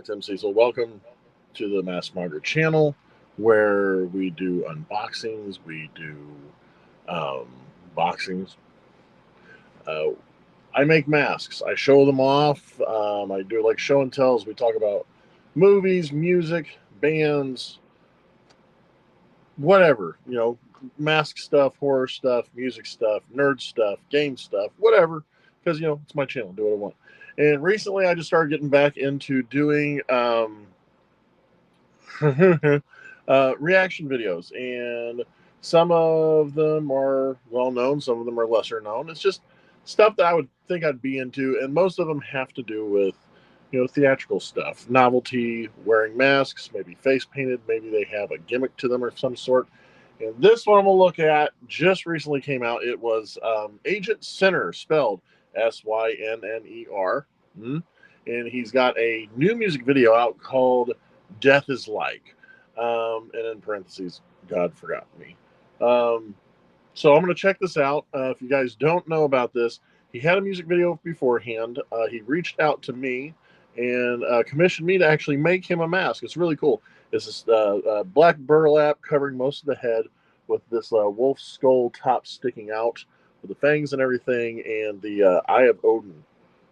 Alex MC. So welcome to the MaskMonger channel, where we do unboxings, we do um, boxings. Uh, I make masks. I show them off. I do like show and tells. We talk about movies, music, bands, whatever. Mask stuff, horror stuff, music stuff, nerd stuff, game stuff, whatever. Because it's my channel. Do what I want. And recently, I just started getting back into doing reaction videos, and some of them are well known, some of them are lesser known. It's just stuff that I would think I'd be into, and most of them have to do with theatrical stuff, novelty, wearing masks, maybe face painted, maybe they have a gimmick to them of some sort. And this one I'm gonna look at just recently came out. It was Agent SYNNER, spelled SYNNER. And he's got a new music video out called Death is Like. And in parentheses, God forgot me. So I'm going to check this out. If you guys don't know about this, he had a music video beforehand. He reached out to me and commissioned me to actually make him a mask. It's really cool. It's this black burlap covering most of the head with this wolf skull top sticking out with the fangs and everything, and the Eye of Odin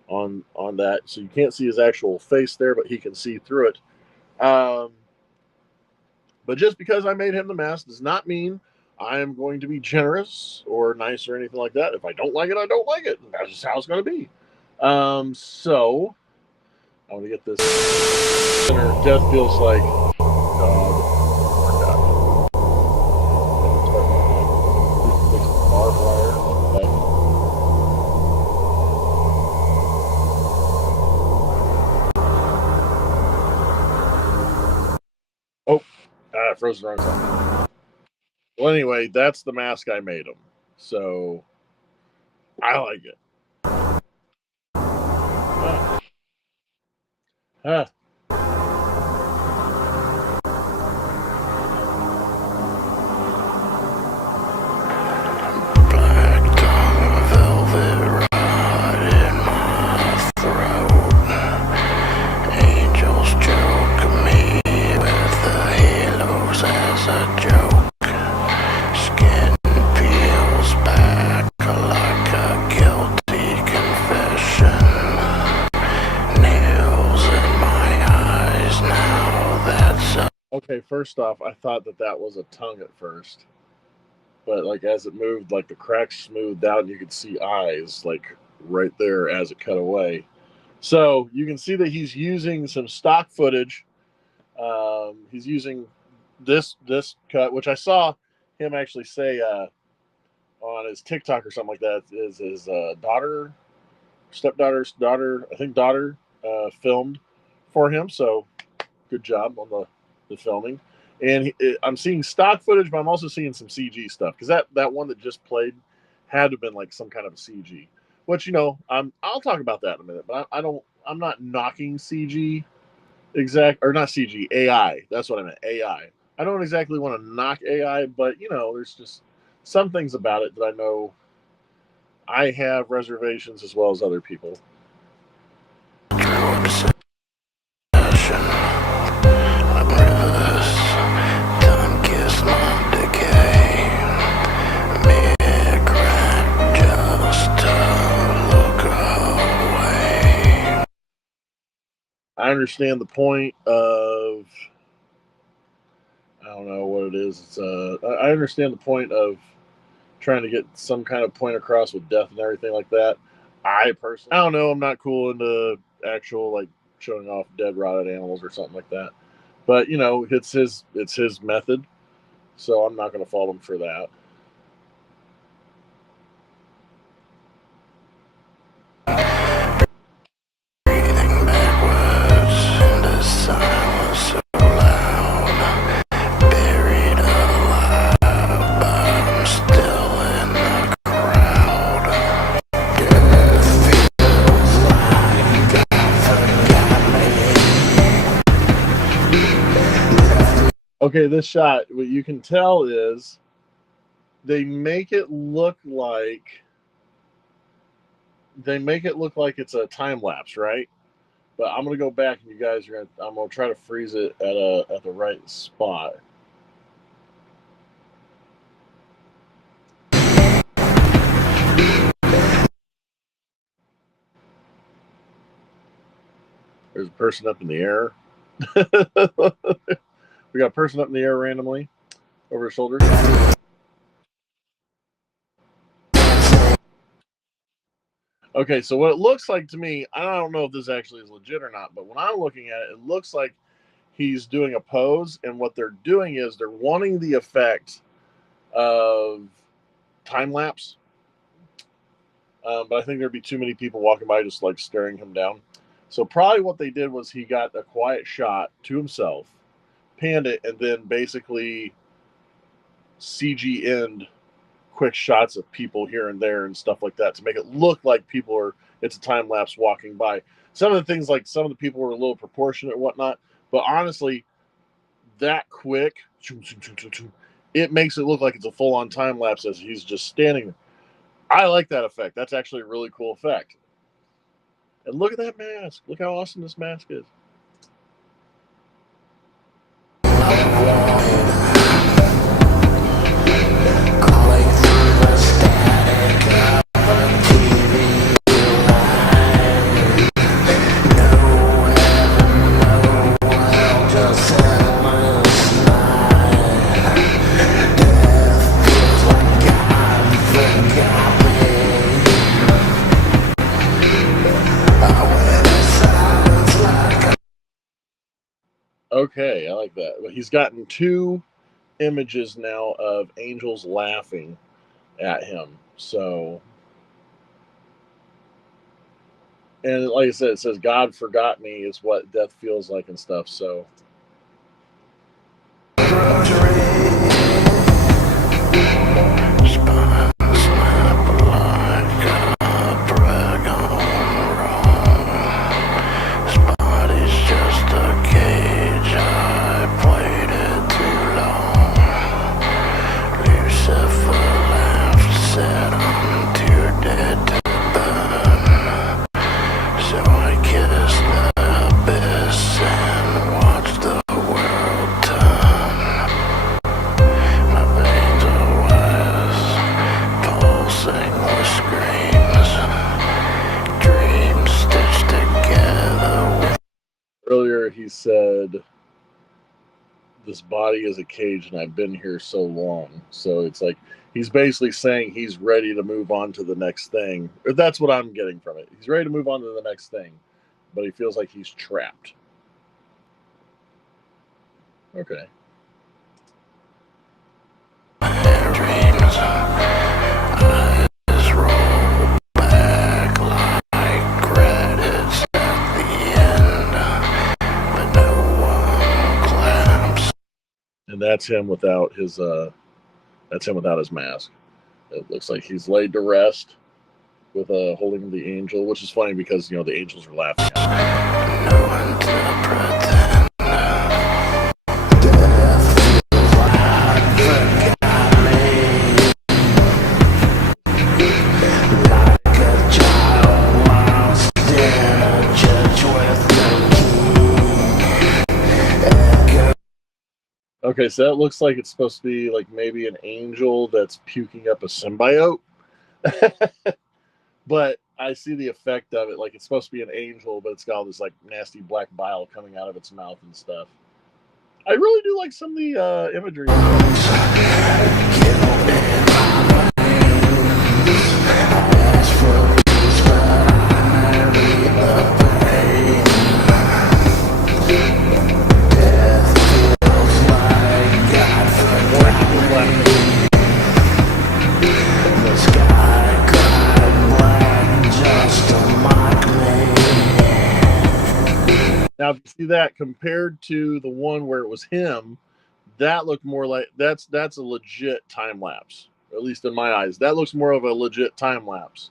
on that. So you can't see his actual face there, but he can see through it. But just because I made him the mask does not mean I am going to be generous or nice or anything like that. If I don't like it, I don't like it. That's just how it's going to be. So I'm going to get this. Death feels like God. Barbed wire. Oh, frozen wrong side. Well, anyway, that's the mask I made him. So I like it. Okay, first off, I thought that was a tongue at first. But like as it moved, like the cracks smoothed out and you could see eyes like right there as it cut away. So you can see that he's using some stock footage. He's using this cut, which I saw him actually say on his TikTok or something like that, is his daughter, stepdaughter's daughter, I think daughter, filmed for him. So good job on the filming. And I'm seeing stock footage, but I'm also seeing some CG stuff, because that one that just played had to have been like some kind of a CG. Which I'll talk about that in a minute. But I'm not knocking CG or not CG, AI. That's what I meant, AI. I don't exactly want to knock AI, but there's just some things about it that I know I have reservations as well as other people. I understand the point of, I don't know what it is. I understand the point of trying to get some kind of point across with death and everything like that. I personally, I don't know. I'm not cool into actual like showing off dead, rotted animals or something like that. But it's his method, so I'm not going to fault him for that. Okay, this shot, what you can tell is they make it look like it's a time lapse, right? But I'm gonna go back, and you guys are gonna. I'm gonna try to freeze it at the right spot. There's a person up in the air. We got a person up in the air randomly over his shoulder. Okay, so what it looks like to me, I don't know if this actually is legit or not, but when I'm looking at it, it looks like he's doing a pose, and what they're doing is they're wanting the effect of time lapse. But I think there'd be too many people walking by just like staring him down. So probably what they did was he got a quiet shot to himself, panned it, and then basically CG end quick shots of people here and there and stuff like that to make it look like people are, it's a time lapse walking by. Some of the things, like some of the people were a little proportionate and whatnot, but honestly, that quick, it makes it look like it's a full on time lapse as he's just standing there. I like that effect. That's actually a really cool effect. And look at that mask. Look how awesome this mask is. Okay, I like that. But he's gotten 2 images now of angels laughing at him. So, and like I said, it says God forgot me is what death feels like and stuff. So, earlier he said, this body is a cage and I've been here so long. So it's like he's basically saying he's ready to move on to the next thing. Or that's what I'm getting from it. He's ready to move on to the next thing, but he feels like he's trapped. Okay. And that's him without his mask. It looks like he's laid to rest with holding the angel, which is funny because the angels are laughing at him. No one to pretend. Okay, so that looks like it's supposed to be like maybe an angel that's puking up a symbiote. But I see the effect of it, like it's supposed to be an angel, but it's got all this like nasty black bile coming out of its mouth and stuff. I really do like some of the imagery. Now, if you see that compared to the one where it was him, that looked more like that's a legit time lapse. At least in my eyes, that looks more of a legit time lapse.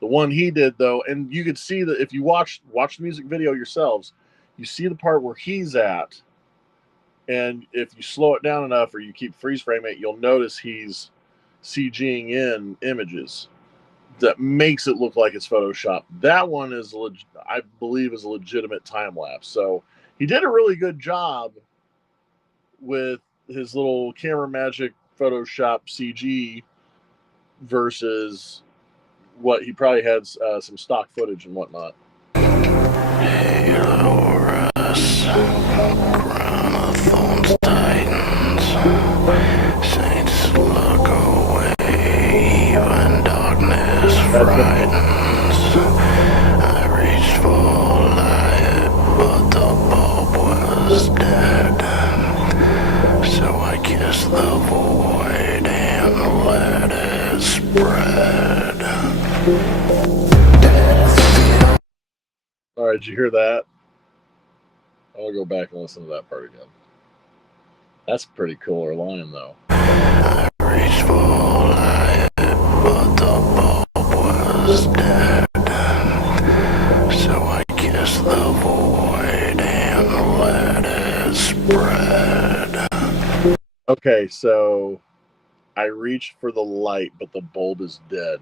The one he did though, and you could see that if you watch the music video yourselves, you see the part where he's at, and if you slow it down enough or you keep freeze frame it, you'll notice he's CGing in images. that makes it look like it's Photoshop. That one is, I believe, is a legitimate time lapse. So he did a really good job with his little camera magic Photoshop CG versus what he probably had some stock footage and whatnot. Hey, Loris, crown of thorns tightens, saints look away, even darkness frightens. I reached for light, but the bulb was dead, so I kissed the void and let it spread. All right, did you hear that? I'll go back and listen to that part again. That's a pretty cooler line, though. I reached for light, but the bulb was dead, so I kissed the void and let it spread. Okay, so I reached for the light, but the bulb is dead.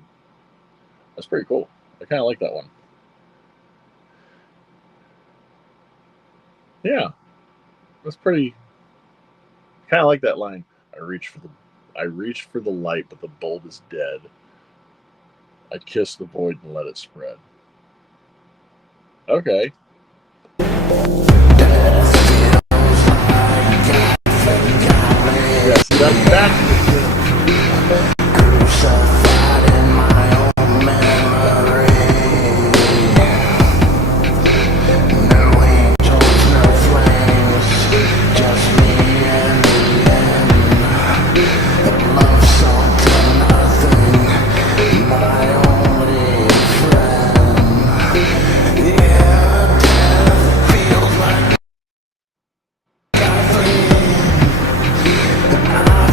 That's pretty cool. I kind of like that one. Yeah, that's pretty. Kind of like that line. I reached for the light, but the bulb is dead. I kissed the void and let it spread. Okay. Yes, that's Crucified in my own memory. No angels, no flames, just me and the end. A love song to nothing, my only friend. Yeah, death feels like nothing. I forgot how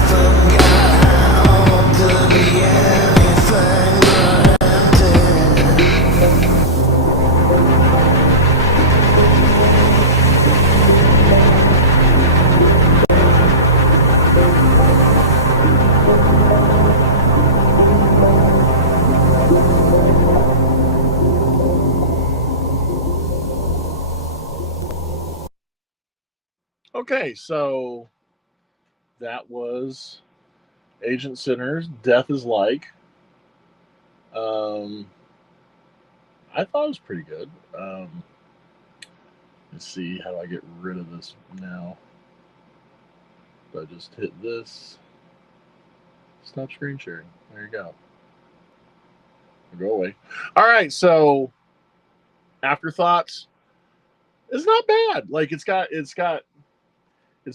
to be anything but empty. okay. So that was Agent SYNNER's "Death Is Like." Um, I thought it was pretty good. Let's see, how do I get rid of this now? Do I just hit this? Stop screen sharing. There you go. Go away. All right, so afterthoughts is not bad. Like it's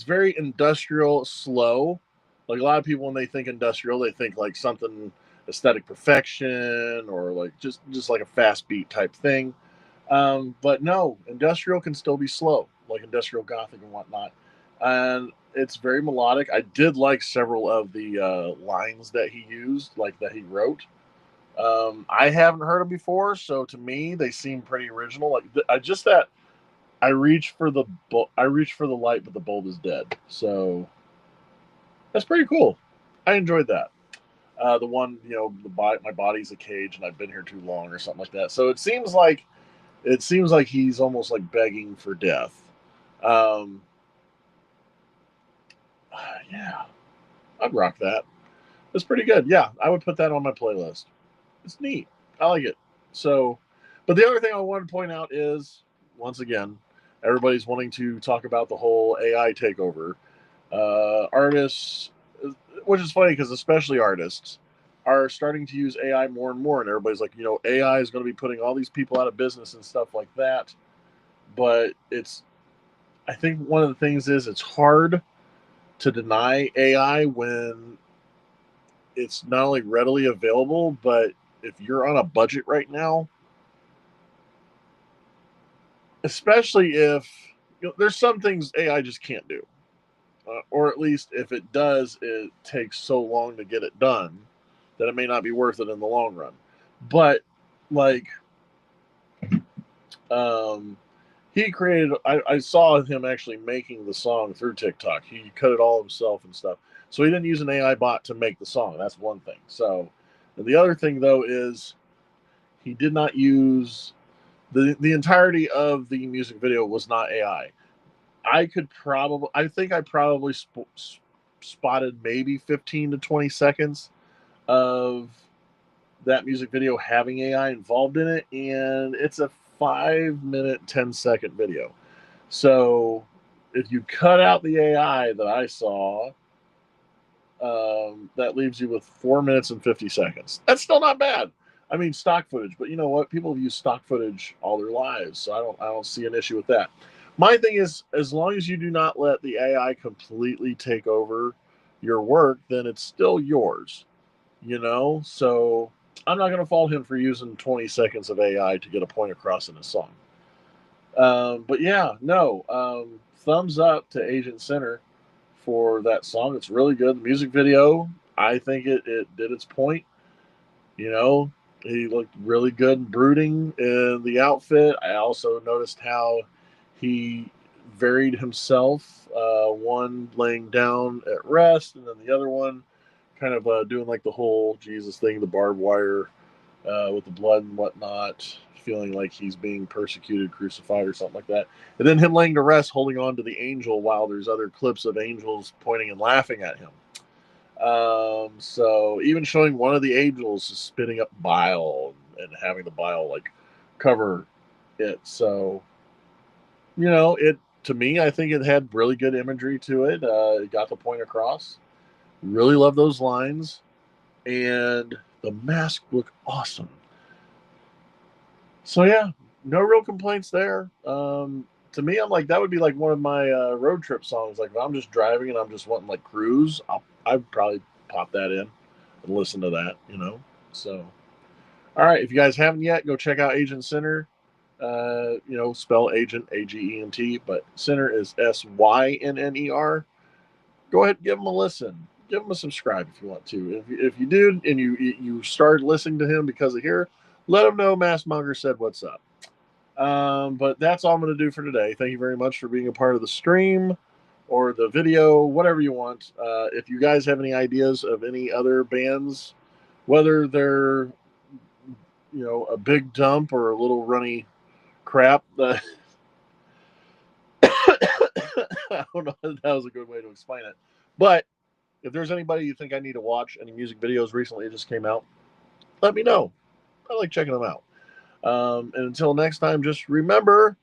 very industrial, slow. Like a lot of people when they think industrial, they think like something aesthetic perfection or like just like a fast beat type thing. But no, industrial can still be slow, like industrial gothic and whatnot. And it's very melodic. I did like several of the lines that he used, like that he wrote. I haven't heard them before, so to me they seem pretty original. Like I just that I reach for the light, but the bulb is dead. So that's pretty cool. I enjoyed that. The one, my body's a cage and I've been here too long, or something like that. So it seems like he's almost like begging for death. Um, yeah, I'd rock that. It's pretty good. Yeah, I would put that on my playlist. It's neat. I like it. So, but the other thing I wanted to point out is, once again, everybody's wanting to talk about the whole AI takeover. Artists, which is funny because especially artists, are starting to use AI more and more, and everybody's like, AI is going to be putting all these people out of business and stuff like that. But I think one of the things is it's hard to deny AI when it's not only readily available, but if you're on a budget right now, especially if there's some things AI just can't do, or at least if it does, it takes so long to get it done that it may not be worth it in the long run. But like, um, he created. I saw him actually making the song through TikTok. He cut it all himself and stuff. So he didn't use an AI bot to make the song. That's one thing. So And the other thing, though, is he did not use the entirety of the music video was not AI. I think I probably spotted maybe 15 to 20 seconds of that music video having AI involved in it, and it's a 5 minute, 10-second video. So if you cut out the AI that I saw, that leaves you with 4 minutes and 50 seconds. That's still not bad. I mean, stock footage, but you know what? People have used stock footage all their lives, so I don't see an issue with that. My thing is, as long as you do not let the AI completely take over your work, then it's still yours. So I'm not going to fault him for using 20 seconds of AI to get a point across in a song. But yeah, no, thumbs up to Agent SYNNER for that song. It's really good. The music video, I think it did its point. You know, he looked really good and brooding in the outfit. I also noticed how he varied himself. One laying down at rest, and then the other one kind of doing like the whole Jesus thing, the barbed wire with the blood and whatnot, feeling like he's being persecuted, crucified, or something like that. And then him laying to rest, holding on to the angel while there's other clips of angels pointing and laughing at him. So even showing one of the angels is spitting up bile and having the bile like cover it. So it to me, I think it had really good imagery to it. It got the point across. Really love those lines, and the mask looked awesome. So yeah, no real complaints there. To me, I'm like that would be like one of my road trip songs. Like if I'm just driving and I'm just wanting like cruise, I'd probably pop that in and listen to that. So all right, if you guys haven't yet, go check out Agent SYNNER. Spell Agent Agent, but SYNNER is SYNNER. Go ahead and give him a listen. Give him a subscribe if you want to. If you do and you started listening to him because of here, let him know MaskMonger said what's up. But that's all I'm going to do for today. Thank you very much for being a part of the stream or the video, whatever you want. If you guys have any ideas of any other bands, whether they're a big dump or a little runny crap, I don't know if that was a good way to explain it. But if there's anybody you think I need to watch, any music videos recently just came out, let me know. I like checking them out. And until next time, just remember,